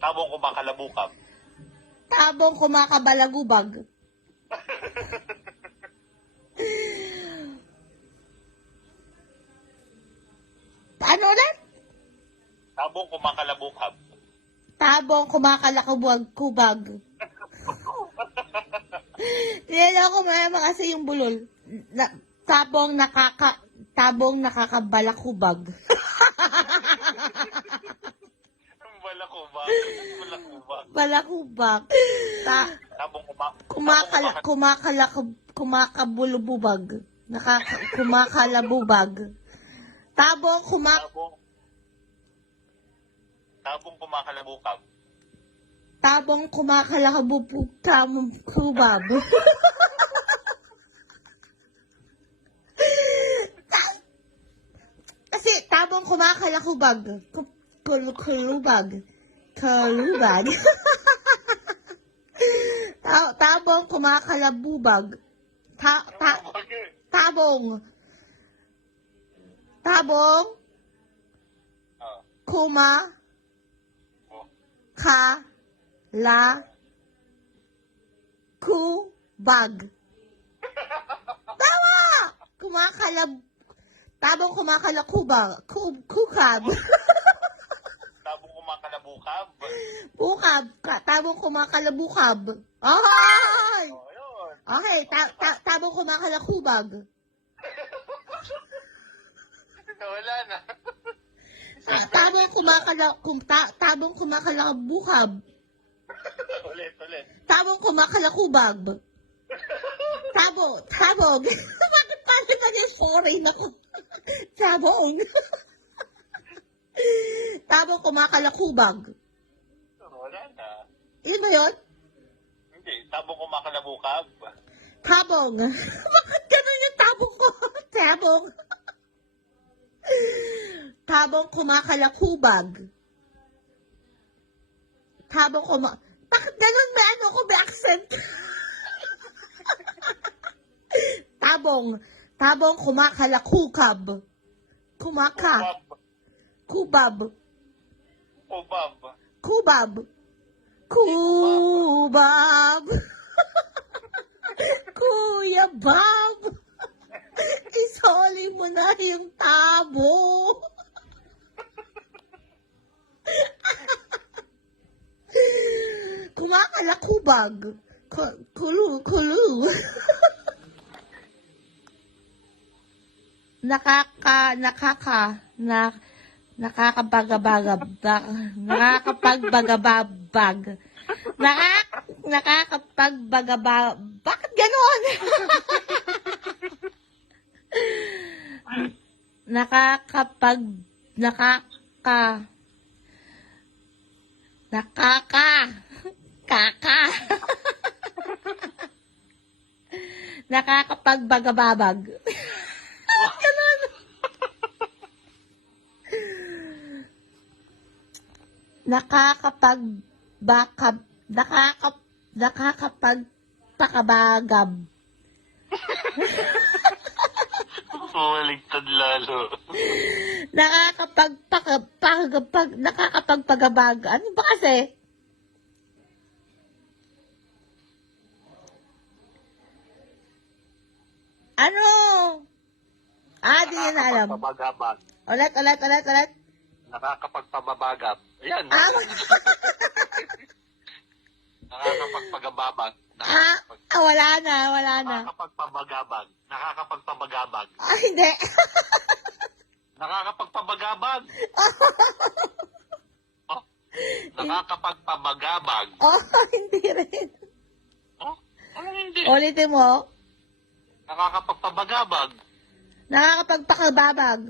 Tabong kumakalabukab. Tabong kumakabalagubag. Ano ulit? Tabong kumakalabukab. Tabong kumakalakubag-kubag. Nilala ko kasi yung bulol. Tabong nakakabalakubag. Balakubak. Balakubak. Balakubag. Tabong Kumakabulububag. Kumakalabubag. Tabong Tabong kumakalabukab. Tabong kumakalakabubog. Kubab. Kasi tabong kumakalakubag. Kulubag. Kalubag. Tabong kumakalabubag. Tabong kumakalakubag. Tawa! Tabong kumakalakubag. Kukab. Tabong kumakalabukab. Bukab. Tabong kumakalabukab. Okay! Oh, yun. Okay, tabong kumakalakubag. Wala na. Tabong kumakalabukab. Ulit. Tabong kumakalakubag. Tabong. Bakit pala naging foreign ako? Tabong. Tabong kumakalakubag. Wala na. Yun ba yun? Hindi. Tabong kumakalabukab. Tabong. Bakit ganun yung tabong ko? Tabong. Tabong kumakalakubag. Bakit ganun may ano ko, may accent? Tabong kumakalakukab. Kubab. Kuya Bob. Isoli mo na yung tabo. Kumakalakubag. Kulu. Nakakapagbagabag. Nakakapagbagabag. Bakit ganon? Nakakapagbagababag. Ganon. Nakakapagpakabagab. Maligtad lalo. Nakakapagpagabag. Ano ba kasi? Ano? Di na alam. Nakakapagpabagabag. Ulit. Nakakapagpababagab. Ayan. Nakakapagpagababag. Wala na. Nakakapagpabagabag. Nakakapagpabagabag. Hindi. Nakakapagpabagabag. Oh, nakakapagpabagabag. Hindi rin. Oh, ano hindi? Ulitin mo. Nakakapagpabagabag. Nakakapagpakababag.